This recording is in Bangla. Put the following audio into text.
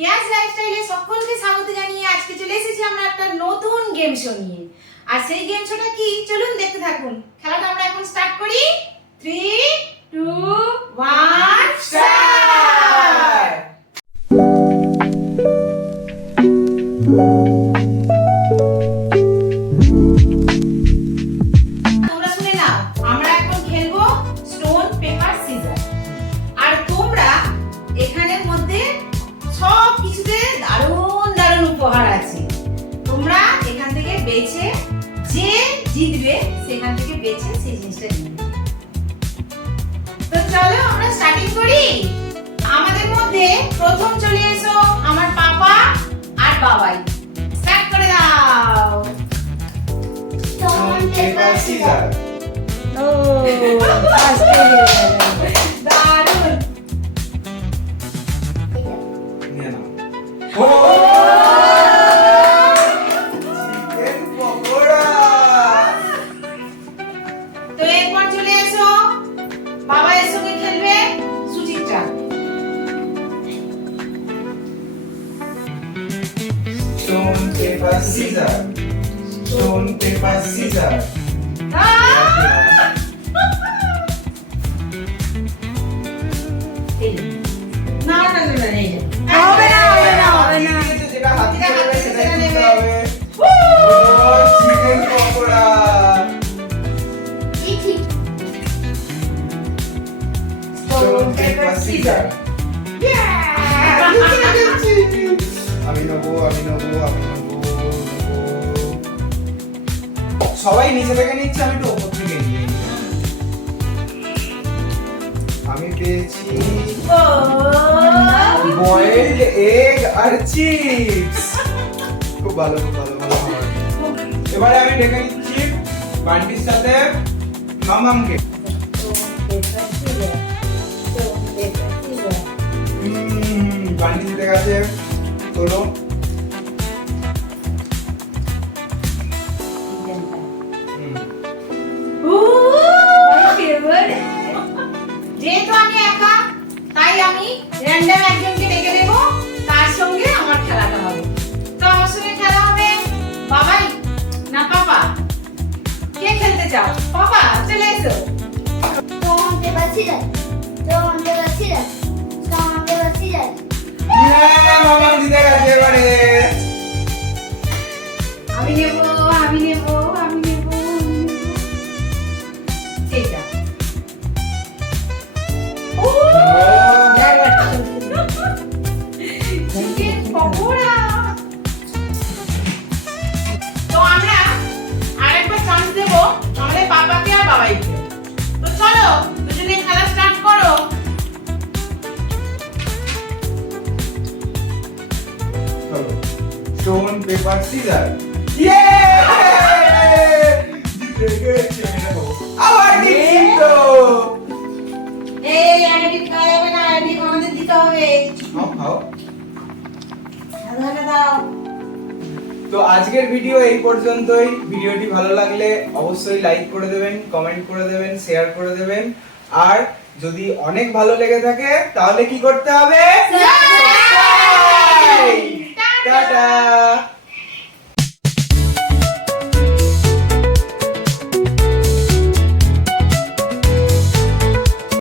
কেয়াস লাইফস্টাইলে সকলকে স্বাগত জানিয়ে আজকে চলে এসেছি আমরা একটা নতুন গেম শো নিয়ে। আর সেই গেম শোটা কি চলুন দেখতে থাকুন। খেলাটা আমরা এখন স্টার্ট করি। 3 2 1 স্টার্ট। তোমরা শুনে নাও, আমরা এখন খেলবো স্টোন পেপার সিজার। আর তোমরা এখানের মধ্যে সব কিছুতে দারুণ দারুণ উপহার আছে। তোমরা এখান থেকে বেছে যে জিতবে সেখান থেকে বেছে সেই জিনিসটা নিবে। তো চলো আমরা স্টার্টিং করি। আমাদের মধ্যে প্রথম চলে এসো আমার পাপা আর বাবাই। স্টার্ট করে দাও। Stone, paper, scissors. ও ফার্স্ট হয়ে গেল। দারুণ। নিয়ে নাও। ও! চিকেন পকোড়া। তো এরপর চলে এসো বাবা এর সঙ্গে খেলবে Suchitra. Stone, paper, scissors. Stone, paper, scissors. এই যে। না না না না এই যে। হবে না, হবে না, হবে না। যেটা হাতে যেটা নেবে হাতে সেটাই নেবে। তুলতে হবে। ও, chicken pakora. Stone, paper, scissors. আমি নেবো। সবাই নিচে থেকে নিচ্ছে, আমি একটু উপর থেকে নিয়ে নিই। আমি পেয়েছি বয়েলড এগ আর চিপস। খুব ভালো হয়। এবারে আমি ডেকে নিচ্ছি বান্টির সাথে মামামকে। বান্টি জিতে গেছে। তোলো। যেহেতু আমি একা তাই আমি র্যান্ডম একজনকে ডেকে দেবো, তার সঙ্গে আমার খেলাটা হবে। তো আমার সঙ্গে খেলা হবে বাবাই না পাপা, কে খেলতে চাও? পাপা চলে এসো। Stone, paper, scissors. Stone, paper, scissors. Stone, paper, scissors. হ্যাঁ, মামাম জিতে গেছে এবারে। আমি নেবো। এইটা। ও চিকেন পকোড়া। তো আমরা আরেকবার চান্স দেব আমাদের পাপাকে আর বাবাইকে। তো চলো দুজনে খেলা স্টার্ট করো। চলো। Stone paper scissor. ইয়ে! জিতে গেছে। আমি নেবো। আবার জিতলো। এই আইডি খাওয়া যাবে না, আইডি আমাদের দিতে হবে। খাও। সাধারণ দাও। তো আজকের ভিডিও এই পর্যন্তই। ভিডিওটি ভালো লাগলে অবশ্যই লাইক করে দেবেন, কমেন্ট করে দেবেন, শেয়ার করে দেবেন। আর যদি অনেক ভালো লেগে থাকে তাহলে কি করতে হবে? Subscribe! টাটা।